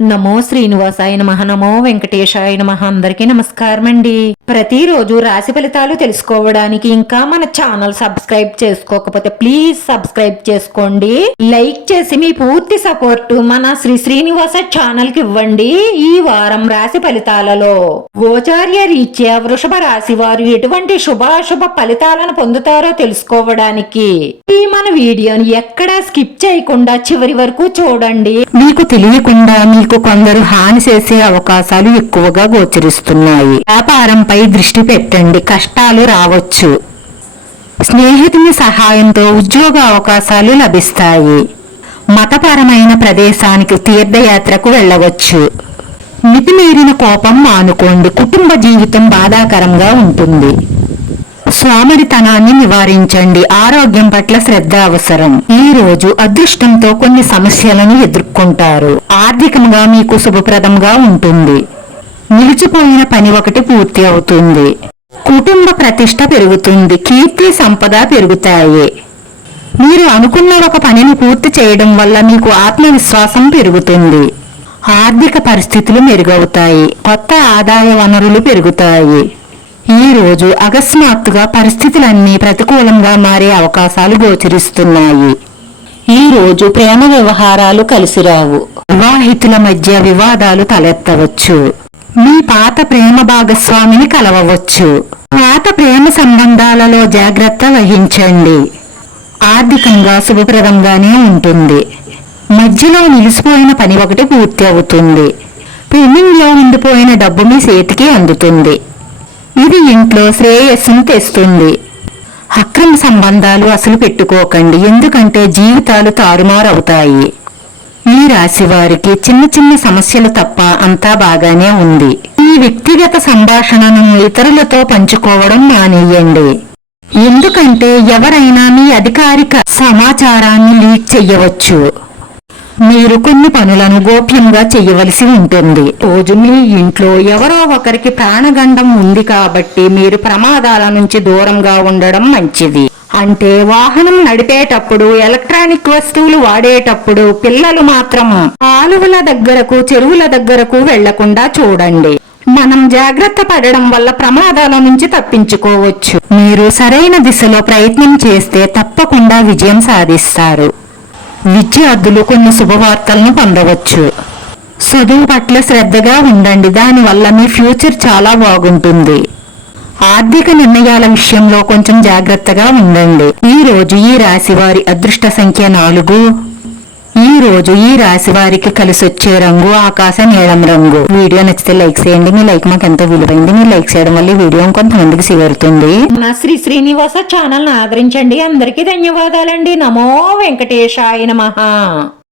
నమో శ్రీనివాసాయ నమః. నమో వెంకటేశాయ నమః. అందరికీ నమస్కారం అండి. ప్రతిరోజు రాశి ఫలితాలు తెలుసుకోవడానికి ఇంకా మన ఛానల్ సబ్స్క్రైబ్ చేసుకోకపోతే ప్లీజ్ సబ్స్క్రైబ్ చేసుకోండి. లైక్ చేసి మీ పూర్తి సపోర్ట్ మన శ్రీనివాస ఛానల్ కి ఇవ్వండి. ఈ వారం రాశి ఫలితాలలో గోచార్య రీత్యా వృషభ రాశి వారు ఎటువంటి శుభాశుభ ఫలితాలను పొందుతారో తెలుసుకోవడానికి ఈ మన వీడియోని ఎక్కడా స్కిప్ చేయకుండా చివరి వరకు చూడండి. మీకు తెలియకుండా మీకు కొందరు హాని చేసే అవకాశాలు ఎక్కువగా గోచరిస్తున్నాయి. వ్యాపారంపై దృష్టి పెట్టండి, కష్టాలు రావచ్చు. స్నేహితుని సహాయంతో ఉద్యోగ అవకాశాలు లభిస్తాయి. మతపరమైన ప్రదేశానికి తీర్థయాత్రకు వెళ్ళవచ్చు. మితిమీరిన కోపం మానుకోండి, కుటుంబ జీవితం బాధాకరంగా ఉంటుంది. సోమరితనాన్ని నివారించండి, ఆరోగ్యం పట్ల శ్రద్ధ అవసరం. ఈ రోజు అదృష్టంతో కొన్ని సమస్యలను ఎదుర్కొంటారు. ఆర్థికంగా మీకు శుభప్రదంగా ఉంటుంది. నిలిచిపోయిన పని ఒకటి పూర్తి అవుతుంది. కుటుంబ ప్రతిష్ట పెరుగుతుంది, కీర్తి సంపద పెరుగుతాయి. మీరు అనుకున్న ఒక పనిని పూర్తి చేయడం వల్ల మీకు ఆత్మవిశ్వాసం పెరుగుతుంది. ఆర్థిక పరిస్థితులు మెరుగవుతాయి, కొత్త ఆదాయ వనరులు పెరుగుతాయి. ఈ రోజు అకస్మాత్తుగా పరిస్థితులన్నీ ప్రతికూలంగా మారే అవకాశాలు గోచరిస్తున్నాయి. ఈ రోజు ప్రేమ వ్యవహారాలు కలిసిరావు. వివాహితుల మధ్య వివాదాలు తలెత్తవచ్చు. మీ పాత ప్రేమ భాగస్వామిని కలవవచ్చు. పాత ప్రేమ సంబంధాలలో జాగ్రత్త వహించండి. ఆర్థికంగా శుభప్రదంగానే ఉంటుంది. మధ్యలో నిలిచిపోయిన పని ఒకటి పూర్తి అవుతుంది. పెండింగ్ లో ఉండిపోయిన డబ్బు మీ చేతికి అందుతుంది. ఇది ఇంట్లో శ్రేయస్సును తెస్తుంది. అక్రమ సంబంధాలు అసలు పెట్టుకోకండి, ఎందుకంటే జీవితాలు తారుమారవుతాయి. ఈ రాశి వారికి చిన్న చిన్న సమస్యలు తప్ప అంతా బాగానే ఉంది. ఈ వ్యక్తిగత సంభాషణను ఇతరులతో పంచుకోవడం మానేయండి, ఎందుకంటే ఎవరైనా మీ అధికారిక సమాచారాన్ని లీక్ చెయ్యవచ్చు. మీరు కొన్ని పనులను గోప్యంగా చేయవలసి ఉంటుంది. రోజు మీ ఇంట్లో ఎవరో ఒకరికి ప్రాణగండం ఉంది కాబట్టి మీరు ప్రమాదాల నుంచి దూరంగా ఉండడం మంచిది. అంటే వాహనం నడిపేటప్పుడు, ఎలక్ట్రానిక్ వస్తువులు వాడేటప్పుడు పిల్లలు మాత్రం కాలువల దగ్గరకు, చెరువుల దగ్గరకు వెళ్లకుండా చూడండి. మనం జాగ్రత్త పడడం వల్ల ప్రమాదాల నుంచి తప్పించుకోవచ్చు. మీరు సరైన దిశలో ప్రయత్నం చేస్తే తప్పకుండా విజయం సాధిస్తారు. విద్యార్థులు కొన్ని శుభవార్తలను పొందవచ్చు. చదువు పట్ల శ్రద్ధగా ఉండండి, దానివల్ల మీ ఫ్యూచర్ చాలా బాగుంటుంది. ఆర్థిక నిర్ణయాల విషయంలో కొంచెం జాగ్రత్తగా ఉండండి. ఈ రోజు ఈ రాశి వారి అదృష్ట సంఖ్య 4. ఈ రోజు ఈ రాశి వారికి కలిసొచ్చే రంగు ఆకాశ నీలం రంగు. వీడియో నచ్చితే లైక్ చేయండి, మీ లైక్ మాకు ఎంతో విలువైంది. మీరు లైక్ చేయడం వల్ల ఈ వీడియో కొంతమందికి చేరుతుంది. నా శ్రీనివాస ఛానల్ ఆదరించండి. అందరికీ ధన్యవాదాలండి. నమో వెంకటేశాయ నమః.